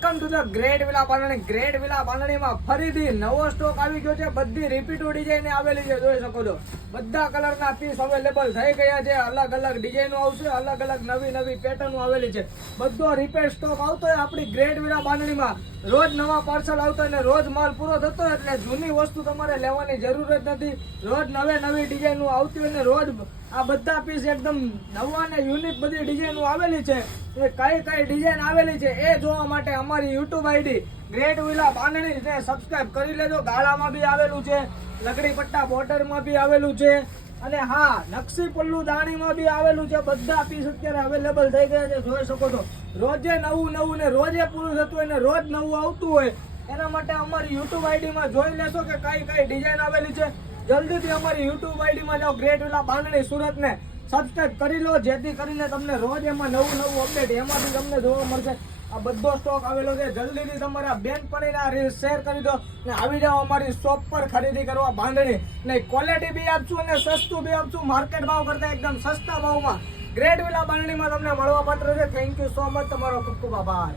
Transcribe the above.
Welcome to the great villa Bandhani. Great villa બાંધણીમાં ફરીથી નવો સ્ટોક આવી ગયો છે. બધી રિપીટો ડિઝાઇન આવેલી છે, જોઈ શકો છો. બધા કલરના પીસ અવેલેબલ થઈ ગયા છે. અલગ અલગ ડિઝાઇનો આવશે, અલગ અલગ નવી નવી પેટર્નો આવેલી છે. બધો રિપીટ સ્ટોક આવતો હોય આપણી ગ્રેટ વિલા બાંધણીમાં. રોજ નવા પાર્સલ આવતો હોય ને રોજ માલ પૂરો થતો હોય, એટલે જૂની વસ્તુ તમારે લેવાની જરૂર જ નથી. રોજ નવી ડિઝાઇનો આવતી હોય ને રોજ આ બધા પીસ એકદમ નવા ને યુનિક બધી ડિઝાઇનો આવેલી છે. એ કઈ ડિઝાઇન આવેલી છે એ જોવા માટે અમારી યુટ્યુબ આઈડી ગ્રેટ વિલા બાંધણી ને સબસ્ક્રાઇબ કરી લેજો. ગાળામાં બી આવેલું છે, લકડી પટ્ટા બોર્ડરમાં બી આવેલું છે, અને હા નકશી પલ્લુ દાણીમાં બી આવેલું છે. બધા પીસ અત્યારે અવેલેબલ થઈ ગયા છે, જોઈ શકો છો. રોજે નવું ને રોજે પૂરું થતું હોય ને રોજ નવું આવતું હોય, એના માટે અમારી યુટ્યુબ આઈડીમાં જોઈ લેશો કે કઈ ડિઝાઇન આવેલી છે. જલ્દીથી અમારી યુટ્યુબ આઈડીમાં જાઓ, ગ્રેટ વિલા બાંધણી સુરત ને સબસ્ક્રાઇબ કરી લો, જેથી કરીને તમને રોજ એમાં નવું અપડેટ એમાંથી તમને જોવા મળશે. આ બધો સ્ટોક આવેલો છે. જલ્દીથી તમારા બેનપણીને આ રીલ શેર કરી દો ને આવી જાઓ અમારી શોપ પર ખરીદી કરવા બાંધણી. ને ક્વોલિટી બી આપશું અને સસ્તું બી આપશું, માર્કેટ ભાવ કરતા એકદમ સસ્તા ભાવમાં ગ્રેટ વિલા બાંધણીમાં તમને મળવા પાત્ર છે. થેન્ક યુ સો મચ, તમારો ખૂબ ખૂબ આભાર.